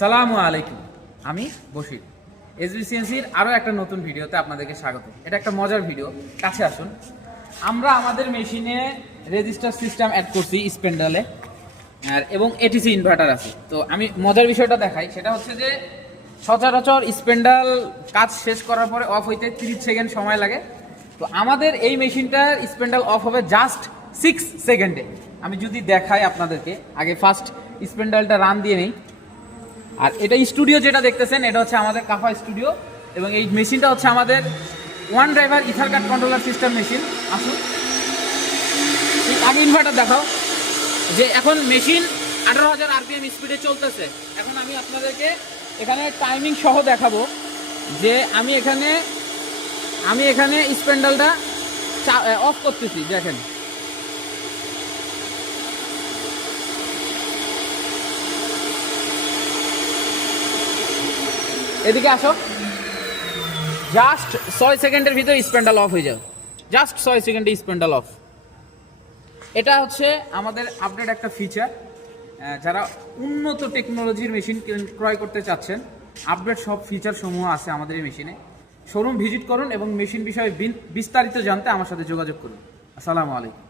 সালামু আলাইকুম, আমি বশির। এসবিসিএনসির আরও একটা নতুন ভিডিওতে আপনাদেরকে স্বাগত। এটা একটা মজার ভিডিও, কাছে আসুন। আমরা আমাদের মেশিনে রেজিস্টার সিস্টেম অ্যাড করছি স্পেন্ডালে, এবং এটিসি ইনভার্টার আছে। তো আমি মজার বিষয়টা দেখাই, সেটা হচ্ছে যে সচরাচর স্পেন্ডাল কাজ শেষ করার পরে অফ হইতে 30 সেকেন্ড সময় লাগে। তো আমাদের এই মেশিনটার স্পেন্ডাল অফ হবে জাস্ট 6 সেকেন্ডে। আমি যদি দেখাই আপনাদেরকে, আগে ফার্স্ট স্পেন্ডালটা রান দিয়ে নেই। আর এটা স্টুডিও যেটা দেখতেছেন, এটা হচ্ছে আমাদের কাফা স্টুডিও, এবং এই মেশিনটা হচ্ছে আমাদের ওয়ান ড্রাইভার ইথার কাট কন্ট্রোলার সিস্টেম মেশিন। আসুন আগে ইনভার্টার দেখাও, যে এখন মেশিন 18,000 RPM স্পিডে চলতেছে। এখন আমি আপনাদেরকে এখানে টাইমিং সহ দেখাবো যে আমি এখানে স্পেন্ডালটা অফ করতেছি। দেখেন, এদিকে আসো। জাস্ট 6 সেকেন্ডের ভিতরে স্পেন্ডাল অফ হয়ে যাবে, জাস্ট 6 সেকেন্ডে স্পেন্ডাল অফ। এটা হচ্ছে আমাদের আপডেট একটা ফিচার। যারা উন্নত টেকনোলজির মেশিন ক্রয় করতে চাচ্ছেন, আপডেট সব ফিচার সমূহ আছে আমাদের এই মেশিনে। শোরুম ভিজিট করুন এবং মেশিন বিষয়ে বিস্তারিত জানতে আমার সাথে যোগাযোগ করুন। আসসালামু আলাইকুম।